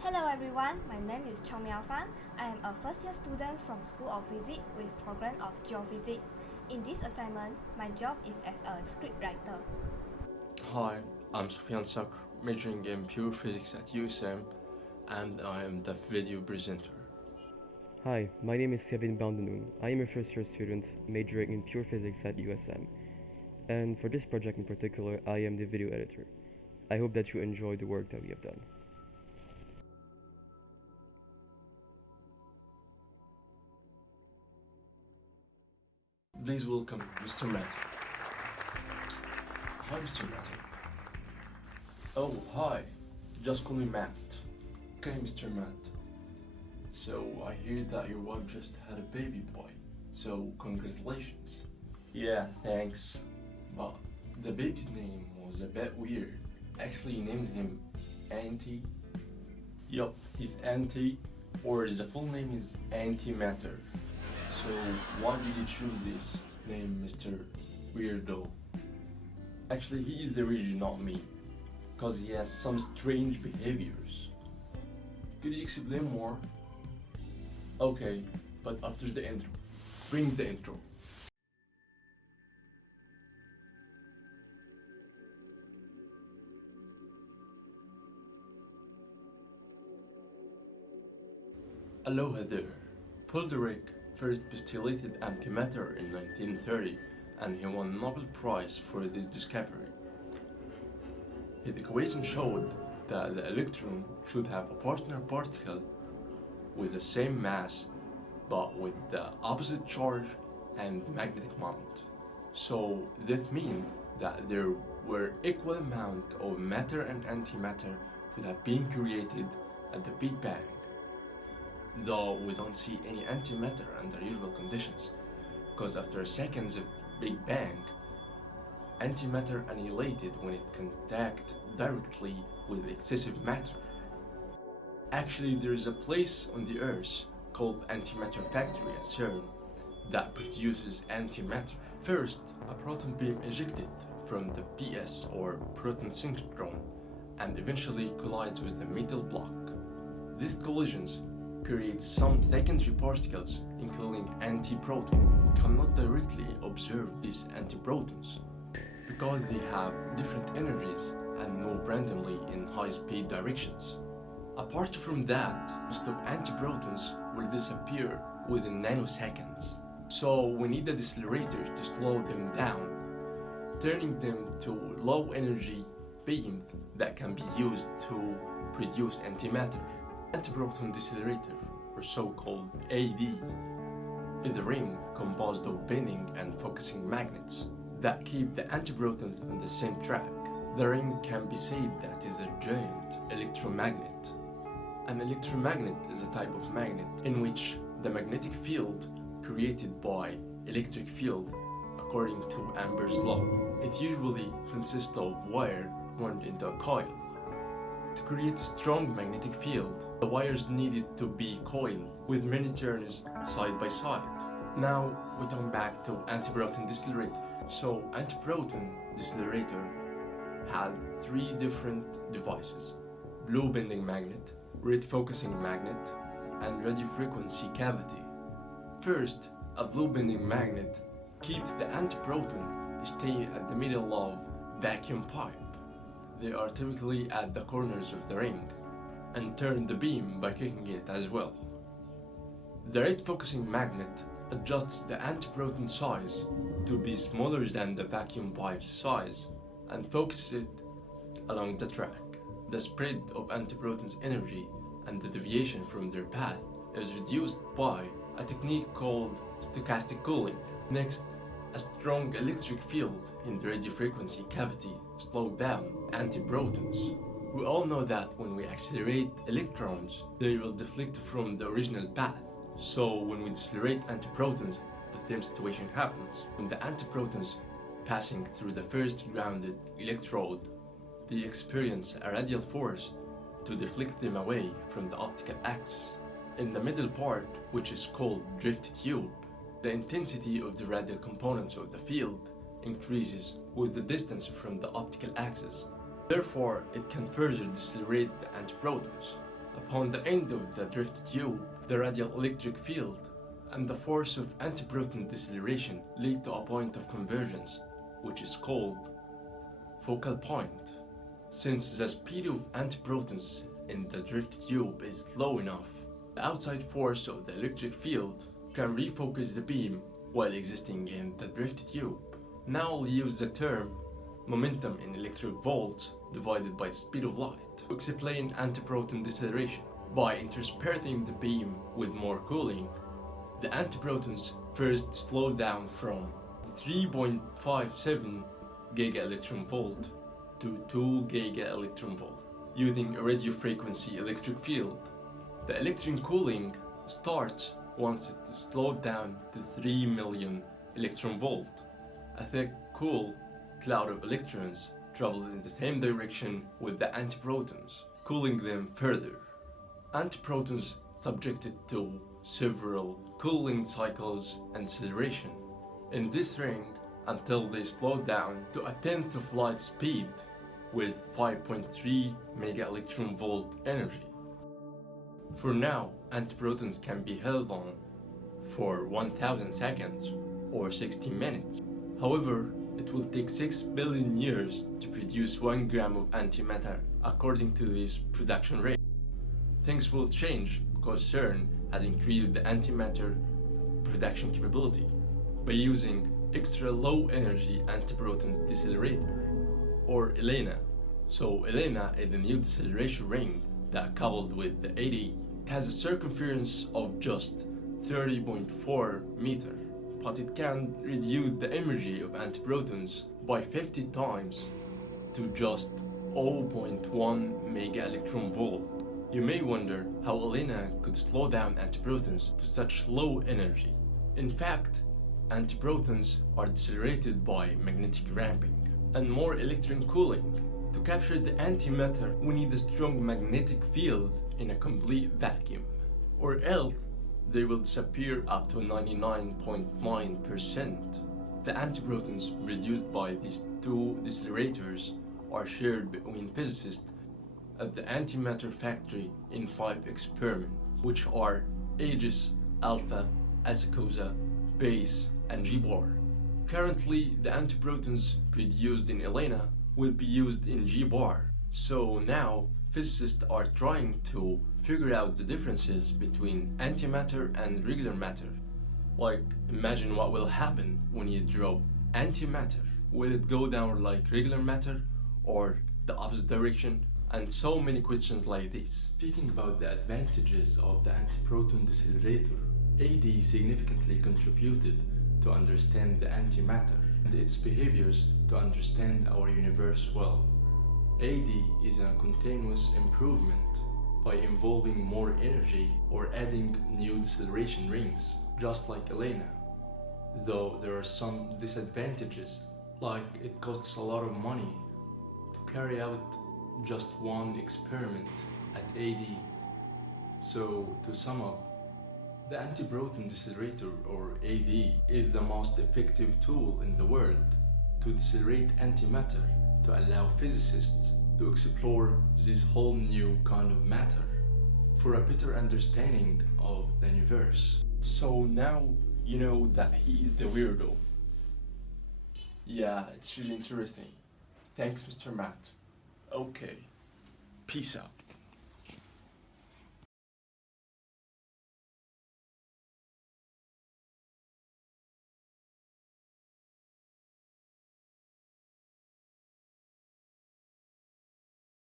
Hello everyone, my name is Chong Fang. I am a first year student from School of Physics with program of Geophysics. In this assignment, my job is as a scriptwriter. Hi, I'm Sofian Sakr, majoring in pure physics at USM, and I am the video presenter. Hi, my name is Bendenoun. I am a first year student majoring in pure physics at USM. And for this project in particular, I am the video editor. I hope that you enjoy the work that we have done. Please welcome Mr. Matt. Hi, Mr. Matt. Oh, hi. Just call me Matt. Okay, Mr. Matt. So, I hear that your wife just had a baby boy. So, congratulations. Yeah, thanks. But the baby's name was a bit weird. Actually, you named him Anti. Yup, he's Anti, or the full name is Antimatter. So why did you choose this name, Mr. Weirdo? Actually, he is the reason, not me, because he has some strange behaviors. Could you explain more? Okay, but after the intro. Bring the intro. Aloha there. Paul Dirac first postulated antimatter in 1930, and he won the Nobel Prize for this discovery. His equation showed that the electron should have a partner particle with the same mass but with the opposite charge and magnetic moment. So this means that there were equal amount of matter and antimatter should have been created at the Big Bang. Though we don't see any antimatter under usual conditions, because after seconds of Big Bang, antimatter annihilated when it contact directly with excessive matter. Actually, there is a place on the Earth called Antimatter Factory at CERN that produces antimatter. First, a proton beam ejected from the PS or proton synchrotron and eventually collides with a metal block. These collisions create some secondary particles, including antiproton. We cannot directly observe these antiprotons because they have different energies and move randomly in high-speed directions. Apart from that, most of antiprotons will disappear within nanoseconds. So we need a decelerator to slow them down, turning them to low-energy beams that can be used to produce antimatter. Anti-Proton Decelerator, or so-called AD, is a ring composed of bending and focusing magnets that keep the antiprotons on the same track. The ring can be said that is a giant electromagnet. An electromagnet is a type of magnet in which the magnetic field created by electric field according to Ampere's law. It usually consists of wire wound into a coil. To create a strong magnetic field, the wires needed to be coiled with many turns side by side. Now we turn back to Anti-Proton Decelerator. So Anti-Proton Decelerator had three different devices: blue bending magnet, red focusing magnet, and radio frequency cavity. First, a blue bending magnet keeps the antiproton staying at the middle of vacuum pipe. They are typically at the corners of the ring, and turn the beam by kicking it as well. The red focusing magnet adjusts the antiproton size to be smaller than the vacuum pipe's size and focuses it along the track. The spread of antiproton's energy and the deviation from their path is reduced by a technique called stochastic cooling. Next, a strong electric field in the radio frequency cavity slows down antiprotons. We all know that when we accelerate electrons, they will deflect from the original path. So when we decelerate antiprotons, the same situation happens. When the antiprotons passing through the first grounded electrode, they experience a radial force to deflect them away from the optical axis. In the middle part, which is called drift tube, the intensity of the radial components of the field increases with the distance from the optical axis. Therefore, it can further decelerate the antiprotons. Upon the end of the drift tube, the radial electric field and the force of anti-proton deceleration lead to a point of convergence, which is called focal point. Since the speed of antiprotons in the drift tube is low enough, the outside force of the electric field can refocus the beam while existing in the drift tube. Now I'll use the term momentum in electric volts divided by speed of light to explain antiproton deceleration. By interspersing the beam with more cooling, the antiprotons first slow down from 3.57 gigaelectronvolt to 2 gigaelectronvolt using a radio frequency electric field. The electron cooling starts once it is slowed down to 3 million electron volt. A thick, cool cloud of electrons travels in the same direction with the antiprotons, cooling them further. Antiprotons subjected to several cooling cycles and deceleration in this ring until they slow down to a tenth of light speed with 5.3 mega electron volt energy. For now, antiprotons can be held on for 1000 seconds or 60 minutes. However, it will take 6 billion years to produce 1 gram of antimatter according to this production rate. Things will change because CERN had increased the antimatter production capability by using extra low energy anti-proton decelerator, or ELENA. So ELENA is a new deceleration ring that, coupled with the AD, has a circumference of just 30.4 meters, but it can reduce the energy of antiprotons by 50 times to just 0.1 mega electron volt. You may wonder how ELENA could slow down antiprotons to such low energy. In fact, antiprotons are decelerated by magnetic ramping and more electron cooling. To capture the antimatter, we need a strong magnetic field in a complete vacuum, or else they will disappear up to 99.9%. The antiprotons produced by these two decelerators are shared between physicists at the Antimatter Factory in 5 experiments, which are Aegis, Alpha, Asakusa, Base, and G-bar. Currently, the antiprotons produced in ELENA will be used in G-bar. So now, physicists are trying to figure out the differences between antimatter and regular matter. Like, imagine what will happen when you drop antimatter. Will it go down like regular matter or the opposite direction? And so many questions like this. Speaking about the advantages of the antiproton decelerator, AD significantly contributed to understand the antimatter and its behaviors to understand our universe well. AD is a continuous improvement by involving more energy or adding new deceleration rings, just like ELENA. Though there are some disadvantages, like it costs a lot of money to carry out just one experiment at AD. So to sum up, the Antiproton Decelerator, or AD, is the most effective tool in the world to decelerate antimatter to allow physicists to explore this whole new kind of matter for a better understanding of the universe. So now you know that he is the weirdo. Yeah, it's really interesting. Thanks, Mr. Matt. Okay, peace out.